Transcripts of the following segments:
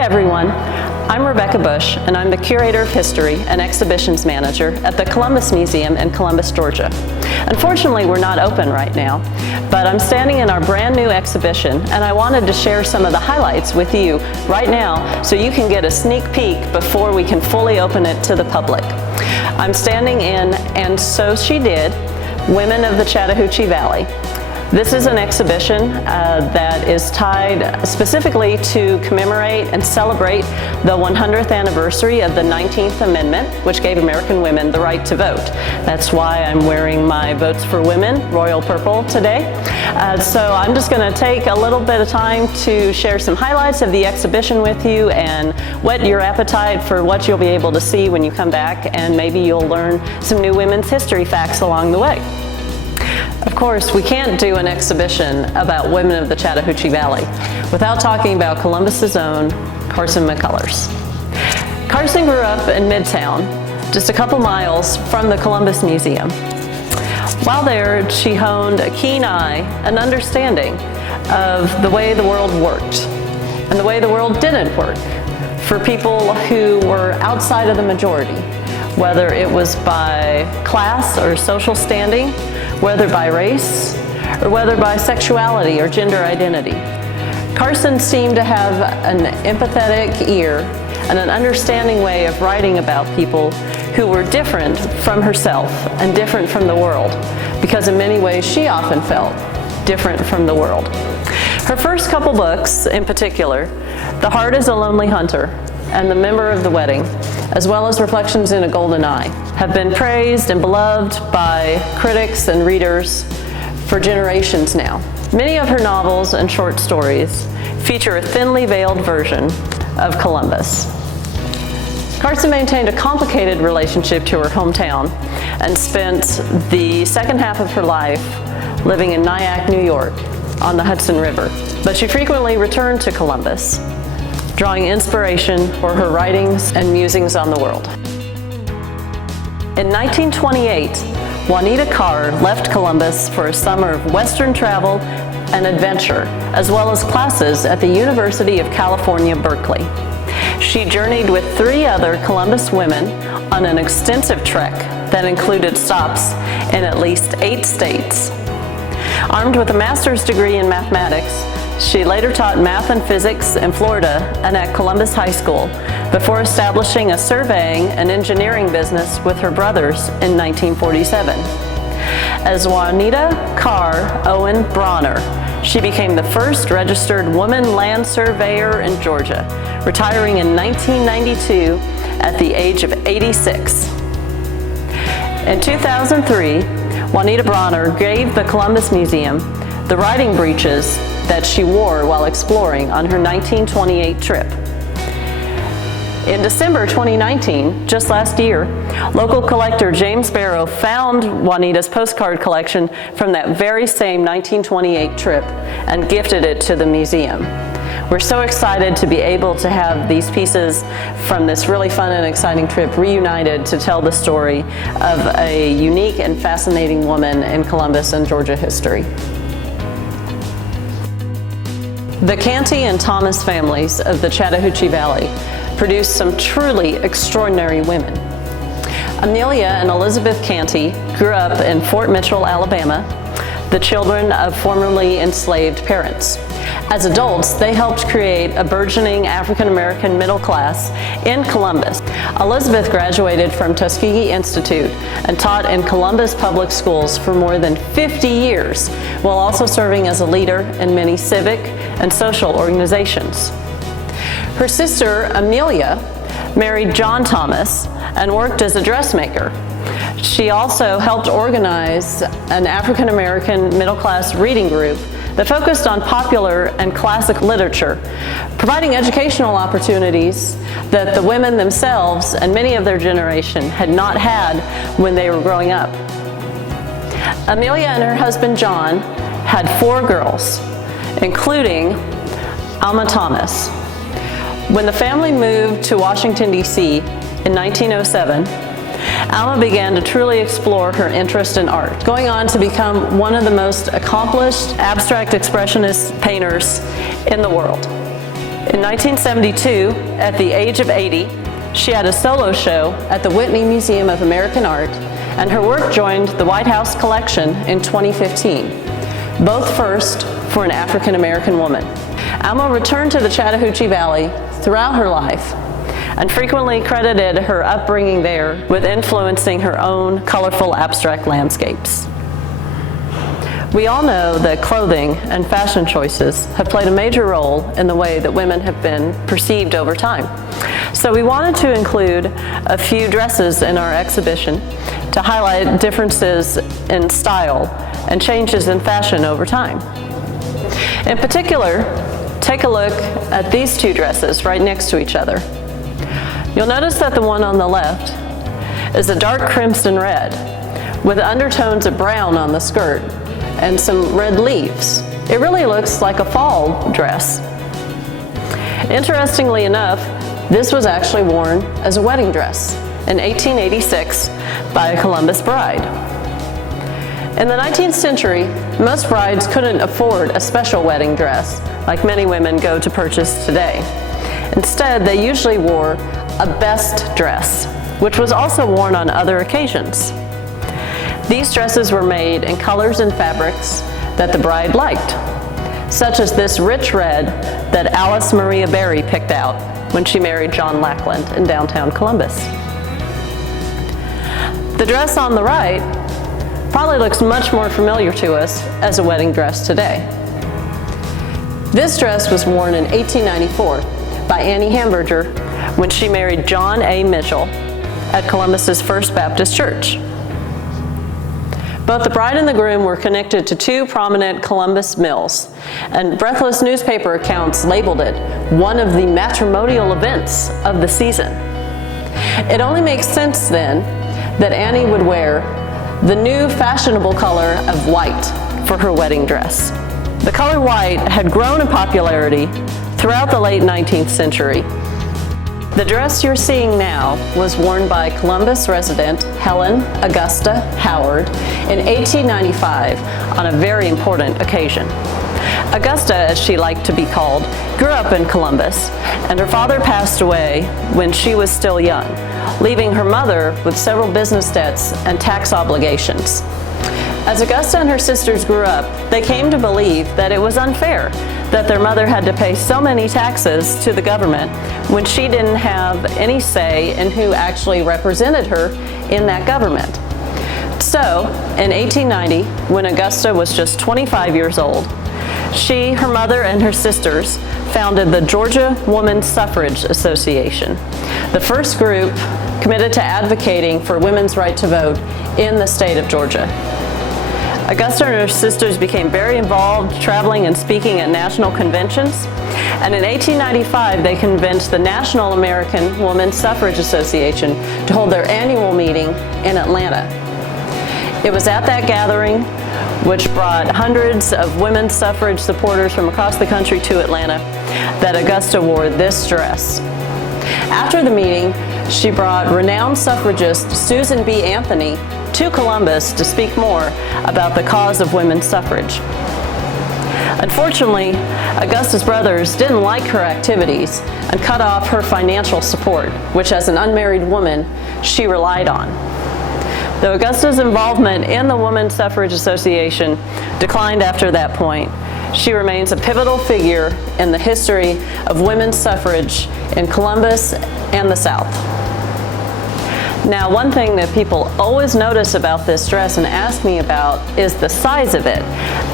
everyone, I'm Rebecca Bush, and I'm the Curator of History and Exhibitions Manager at the Columbus Museum in Columbus, Georgia. Unfortunately, we're not open right now, but I'm standing in our brand new exhibition, and I wanted to share some of the highlights with you right now so you can get a sneak peek before we can fully open it to the public. I'm standing in And So She Did, Women of the Chattahoochee Valley. This is an exhibition that is tied specifically to commemorate and celebrate the 100th anniversary of the 19th Amendment, which gave American women the right to vote. That's why I'm wearing my Votes for Women royal purple today. So I'm just going to take a little bit of time to share some highlights of the exhibition with you and whet your appetite for what you'll be able to see when you come back, and maybe you'll learn some new women's history facts along the way. Of course, we can't do an exhibition about women of the Chattahoochee Valley without talking about Columbus's own Carson McCullers. Carson grew up in Midtown, just a couple miles from the Columbus Museum. While there, she honed a keen eye and understanding of the way the world worked and the way the world didn't work for people who were outside of the majority, whether it was by class or social standing, whether by race, or whether by sexuality or gender identity. Carson seemed to have an empathetic ear and an understanding way of writing about people who were different from herself and different from the world, because in many ways she often felt different from the world. Her first couple books, in particular, The Heart is a Lonely Hunter and The Member of the Wedding, as well as Reflections in a Golden Eye, have been praised and beloved by critics and readers for generations now. Many of her novels and short stories feature a thinly veiled version of Columbus. Carson maintained a complicated relationship to her hometown and spent the second half of her life living in Nyack, New York, on the Hudson River. But she frequently returned to Columbus, drawing inspiration for her writings and musings on the world. In 1928, Juanita left Columbus for a summer of Western travel and adventure, as well as classes at the University of California, Berkeley. She journeyed with 3 other Columbus women on an extensive trek that included stops in at least 8 states. Armed with a master's degree in mathematics, she later taught math and physics in Florida and at Columbus High School before establishing a surveying and engineering business with her brothers in 1947. As Juanita Carr Owen Bronner, she became the first registered woman land surveyor in Georgia, retiring in 1992 at the age of 86. In 2003, Juanita Bronner gave the Columbus Museum the riding breeches that she wore while exploring on her 1928 trip. In December 2019, just last year, local collector James Barrow found Juanita's postcard collection from that very same 1928 trip and gifted it to the museum. We're so excited to be able to have these pieces from this really fun and exciting trip reunited to tell the story of a unique and fascinating woman in Columbus and Georgia history. The Canty and Thomas families of the Chattahoochee Valley produced some truly extraordinary women. Amelia and Elizabeth Canty grew up in Fort Mitchell, Alabama, the children of formerly enslaved parents. As adults, they helped create a burgeoning African-American middle class in Columbus. Elizabeth graduated from Tuskegee Institute and taught in Columbus public schools for more than 50 years, while also serving as a leader in many civic and social organizations. Her sister, Amelia, married John Thomas and worked as a dressmaker. She also helped organize an African-American middle-class reading group that focused on popular and classic literature, providing educational opportunities that the women themselves and many of their generation had not had when they were growing up. Amelia and her husband John had 4 girls, including Alma Thomas. When the family moved to Washington, D.C. in 1907, Alma began to truly explore her interest in art, going on to become one of the most accomplished abstract expressionist painters in the world. In 1972, at the age of 80, she had a solo show at the Whitney Museum of American Art, and her work joined the White House collection in 2015, both first for an African American woman. Alma returned to the Chattahoochee Valley throughout her life and frequently credited her upbringing there with influencing her own colorful abstract landscapes. We all know that clothing and fashion choices have played a major role in the way that women have been perceived over time. So we wanted to include a few dresses in our exhibition to highlight differences in style and changes in fashion over time. In particular, take a look at these two dresses right next to each other. You'll notice that the one on the left is a dark crimson red with undertones of brown on the skirt and some red leaves. It really looks like a fall dress. Interestingly enough, this was actually worn as a wedding dress in 1886 by a Columbus bride. In the 19th century, most brides couldn't afford a special wedding dress like many women go to purchase today. Instead, they usually wore a best dress, which was also worn on other occasions. These dresses were made in colors and fabrics that the bride liked, such as this rich red that Alice Maria Berry picked out when she married John Lackland in downtown Columbus. The dress on the right probably looks much more familiar to us as a wedding dress today. This dress was worn in 1894 by Annie Hamburger when she married John A. Mitchell at Columbus's First Baptist Church. Both the bride and the groom were connected to two prominent Columbus mills, and breathless newspaper accounts labeled it one of the matrimonial events of the season. It only makes sense then that Annie would wear the new fashionable color of white for her wedding dress. The color white had grown in popularity throughout the late 19th century. The dress you're seeing now was worn by Columbus resident Helen Augusta Howard in 1895 on a very important occasion. Augusta, as she liked to be called, grew up in Columbus, and her father passed away when she was still young, leaving her mother with several business debts and tax obligations. As Augusta and her sisters grew up, they came to believe that it was unfair that their mother had to pay so many taxes to the government when she didn't have any say in who actually represented her in that government. So, in 1890, when Augusta was just 25 years old, she, her mother, and her sisters founded the Georgia Women's Suffrage Association, the first group committed to advocating for women's right to vote in the state of Georgia. Augusta and her sisters became very involved, traveling and speaking at national conventions, and in 1895 they convinced the National American Women's Suffrage Association to hold their annual meeting in Atlanta. It was at that gathering, which brought hundreds of women's suffrage supporters from across the country to Atlanta, that Augusta wore this dress. After the meeting, she brought renowned suffragist Susan B. Anthony to Columbus to speak more about the cause of women's suffrage. Unfortunately, Augusta's brothers didn't like her activities and cut off her financial support, which as an unmarried woman, she relied on. Though Augusta's involvement in the Women's Suffrage Association declined after that point, she remains a pivotal figure in the history of women's suffrage in Columbus and the South. Now, one thing that people always notice about this dress and ask me about is the size of it.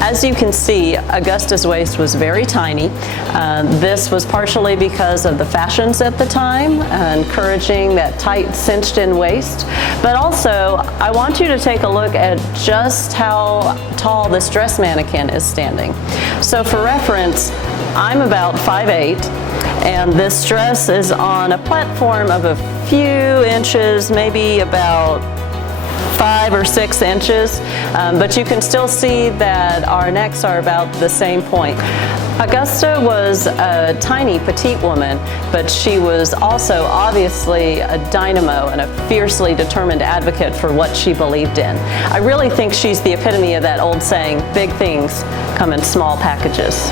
As you can see, Augusta's waist was very tiny. This was partially because of the fashions at the time, encouraging that tight cinched-in waist. But also, I want you to take a look at just how tall this dress mannequin is standing. So for reference, I'm about 5'8", and this dress is on a platform of a few inches, maybe about 5 or 6 inches, but you can still see that our necks are about the same point. Augusta was a tiny, petite woman, but she was also obviously a dynamo and a fiercely determined advocate for what she believed in. I really think she's the epitome of that old saying, big things come in small packages.